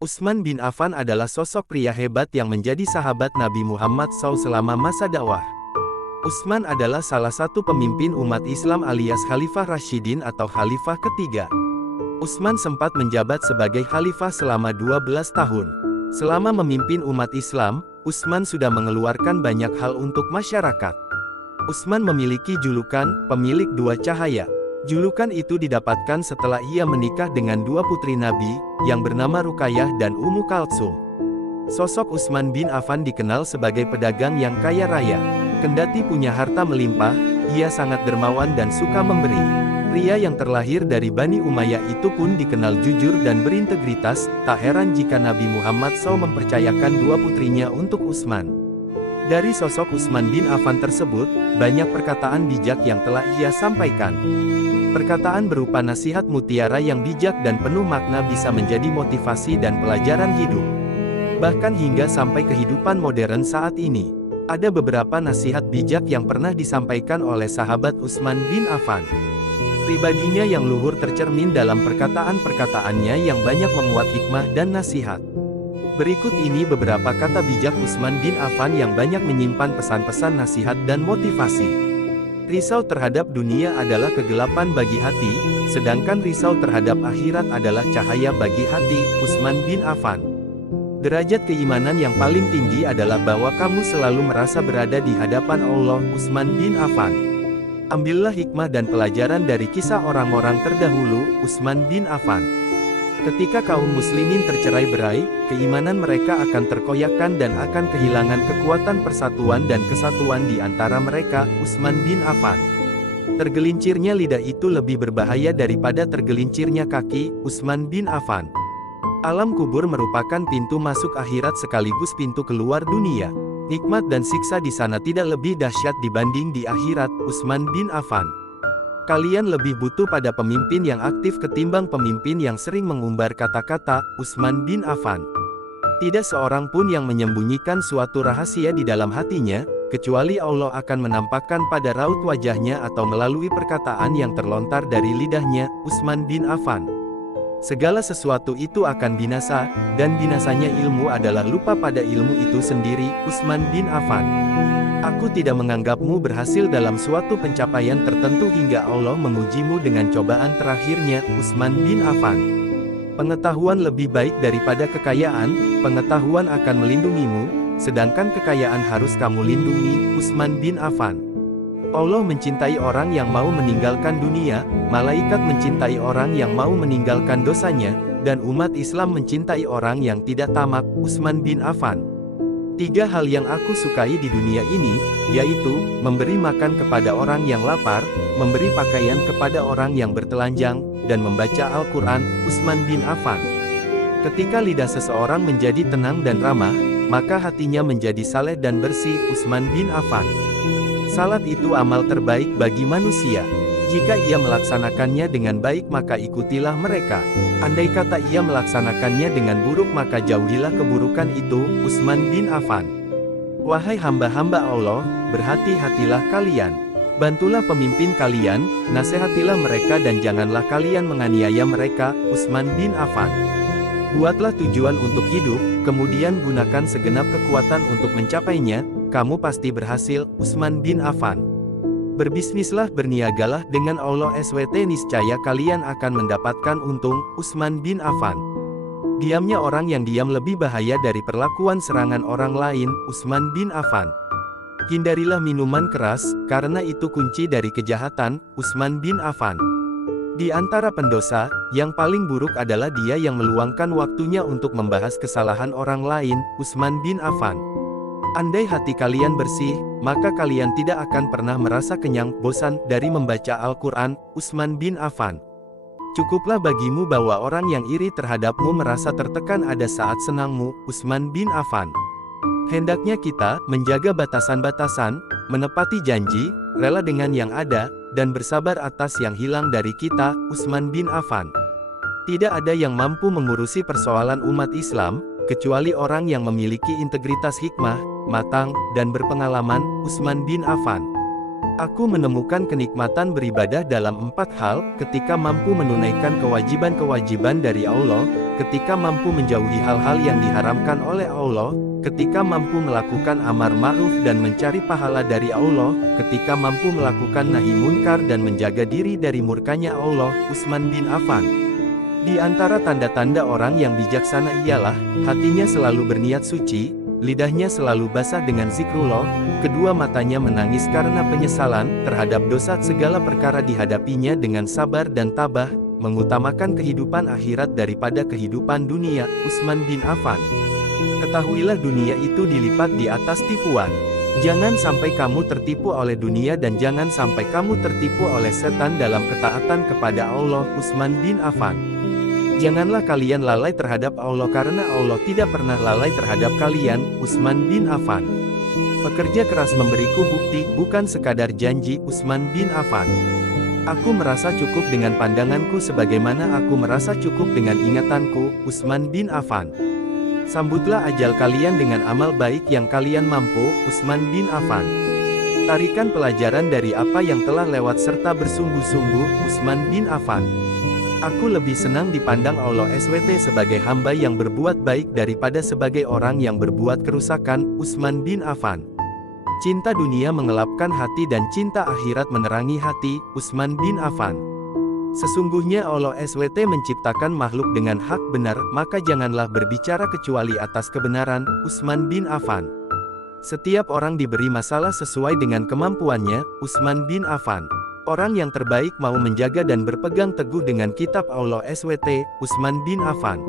Utsman bin Affan adalah sosok pria hebat yang menjadi sahabat Nabi Muhammad SAW selama masa dakwah. Utsman adalah salah satu pemimpin umat Islam alias Khalifah Rasyidin atau Khalifah ketiga. Utsman sempat menjabat sebagai Khalifah selama 12 tahun. Selama memimpin umat Islam, Utsman sudah mengeluarkan banyak hal untuk masyarakat. Utsman memiliki julukan, pemilik dua cahaya. Julukan itu didapatkan setelah ia menikah dengan dua putri Nabi, yang bernama Ruqayyah dan Ummu Kalsum. Sosok Utsman bin Affan dikenal sebagai pedagang yang kaya raya. Kendati punya harta melimpah, ia sangat dermawan dan suka memberi. Pria yang terlahir dari Bani Umayyah itu pun dikenal jujur dan berintegritas, tak heran jika Nabi Muhammad SAW mempercayakan dua putrinya untuk Utsman. Dari sosok Utsman bin Affan tersebut, banyak perkataan bijak yang telah ia sampaikan. Perkataan berupa nasihat mutiara yang bijak dan penuh makna bisa menjadi motivasi dan pelajaran hidup. Bahkan hingga sampai kehidupan modern saat ini, ada beberapa nasihat bijak yang pernah disampaikan oleh sahabat Utsman bin Affan. Pribadinya yang luhur tercermin dalam perkataan-perkataannya yang banyak memuat hikmah dan nasihat. Berikut ini beberapa kata bijak Utsman bin Affan yang banyak menyimpan pesan-pesan nasihat dan motivasi. Risau terhadap dunia adalah kegelapan bagi hati, sedangkan risau terhadap akhirat adalah cahaya bagi hati. Utsman bin Affan. Derajat keimanan yang paling tinggi adalah bahwa kamu selalu merasa berada di hadapan Allah. Utsman bin Affan. Ambillah hikmah dan pelajaran dari kisah orang-orang terdahulu. Utsman bin Affan. Ketika kaum muslimin tercerai-berai, keimanan mereka akan terkoyakkan dan akan kehilangan kekuatan persatuan dan kesatuan di antara mereka. Utsman bin Affan. Tergelincirnya lidah itu lebih berbahaya daripada tergelincirnya kaki. Utsman bin Affan. Alam kubur merupakan pintu masuk akhirat sekaligus pintu keluar dunia. Nikmat dan siksa di sana tidak lebih dahsyat dibanding di akhirat. Utsman bin Affan. Kalian lebih butuh pada pemimpin yang aktif ketimbang pemimpin yang sering mengumbar kata-kata. Utsman bin Affan. Tidak seorang pun yang menyembunyikan suatu rahasia di dalam hatinya, kecuali Allah akan menampakkan pada raut wajahnya atau melalui perkataan yang terlontar dari lidahnya. Utsman bin Affan. Segala sesuatu itu akan binasa, dan binasanya ilmu adalah lupa pada ilmu itu sendiri. Utsman bin Affan. Aku tidak menganggapmu berhasil dalam suatu pencapaian tertentu hingga Allah mengujimu dengan cobaan terakhirnya. Utsman bin Affan. Pengetahuan lebih baik daripada kekayaan, pengetahuan akan melindungimu, sedangkan kekayaan harus kamu lindungi. Utsman bin Affan. Allah mencintai orang yang mau meninggalkan dunia, malaikat mencintai orang yang mau meninggalkan dosanya, dan umat Islam mencintai orang yang tidak tamak. Utsman bin Affan. 3 hal yang aku sukai di dunia ini, yaitu, memberi makan kepada orang yang lapar, memberi pakaian kepada orang yang bertelanjang, dan membaca Al-Quran. Utsman bin Affan. Ketika lidah seseorang menjadi tenang dan ramah, maka hatinya menjadi saleh dan bersih. Utsman bin Affan. Salat itu amal terbaik bagi manusia. Jika ia melaksanakannya dengan baik maka ikutilah mereka. Andai kata ia melaksanakannya dengan buruk maka jauhilah keburukan itu. Utsman bin Affan. Wahai hamba-hamba Allah, berhati-hatilah kalian. Bantulah pemimpin kalian, nasihatilah mereka dan janganlah kalian menganiaya mereka. Utsman bin Affan. Buatlah tujuan untuk hidup, kemudian gunakan segenap kekuatan untuk mencapainya, kamu pasti berhasil. Utsman bin Affan. Berbisnislah, berniagalah dengan Allah SWT, niscaya kalian akan mendapatkan untung. Utsman bin Affan. Diamnya orang yang diam lebih bahaya dari perlakuan serangan orang lain. Utsman bin Affan. Hindarilah minuman keras, karena itu kunci dari kejahatan. Utsman bin Affan. Di antara pendosa, yang paling buruk adalah dia yang meluangkan waktunya untuk membahas kesalahan orang lain. Utsman bin Affan. Andai hati kalian bersih, maka kalian tidak akan pernah merasa kenyang, bosan, dari membaca Al-Quran. Utsman bin Affan. Cukuplah bagimu bahwa orang yang iri terhadapmu merasa tertekan ada saat senangmu. Utsman bin Affan. Hendaknya kita menjaga batasan-batasan, menepati janji, rela dengan yang ada, dan bersabar atas yang hilang dari kita. Utsman bin Affan. Tidak ada yang mampu mengurusi persoalan umat Islam, kecuali orang yang memiliki integritas, hikmah, matang, dan berpengalaman. Utsman bin Affan. Aku menemukan kenikmatan beribadah dalam 4 hal, ketika mampu menunaikan kewajiban-kewajiban dari Allah, ketika mampu menjauhi hal-hal yang diharamkan oleh Allah, ketika mampu melakukan amar ma'ruf dan mencari pahala dari Allah, ketika mampu melakukan nahi munkar dan menjaga diri dari murkanya Allah. Utsman bin Affan. Di antara tanda-tanda orang yang bijaksana ialah, hatinya selalu berniat suci, lidahnya selalu basah dengan zikrullah, kedua matanya menangis karena penyesalan terhadap dosa, segala perkara dihadapinya dengan sabar dan tabah, mengutamakan kehidupan akhirat daripada kehidupan dunia. Utsman bin Affan. Ketahuilah dunia itu dilipat di atas tipuan. Jangan sampai kamu tertipu oleh dunia dan jangan sampai kamu tertipu oleh setan dalam ketaatan kepada Allah. Utsman bin Affan. Janganlah kalian lalai terhadap Allah karena Allah tidak pernah lalai terhadap kalian. Utsman bin Affan. Pekerja keras memberiku bukti, bukan sekadar janji. Utsman bin Affan. Aku merasa cukup dengan pandanganku sebagaimana aku merasa cukup dengan ingatanku. Utsman bin Affan. Sambutlah ajal kalian dengan amal baik yang kalian mampu. Utsman bin Affan. Tarikan pelajaran dari apa yang telah lewat serta bersungguh-sungguh. Utsman bin Affan. Aku lebih senang dipandang Allah SWT sebagai hamba yang berbuat baik daripada sebagai orang yang berbuat kerusakan. Utsman bin Affan. Cinta dunia mengelapkan hati dan cinta akhirat menerangi hati. Utsman bin Affan. Sesungguhnya Allah SWT menciptakan makhluk dengan hak benar, maka janganlah berbicara kecuali atas kebenaran. Utsman bin Affan. Setiap orang diberi masalah sesuai dengan kemampuannya. Utsman bin Affan. Orang yang terbaik mau menjaga dan berpegang teguh dengan kitab Allah SWT. Utsman bin Affan.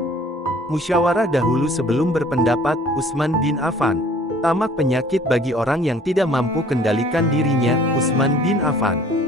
Musyawarah dahulu sebelum berpendapat. Utsman bin Affan. Tamak penyakit bagi orang yang tidak mampu kendalikan dirinya. Utsman bin Affan.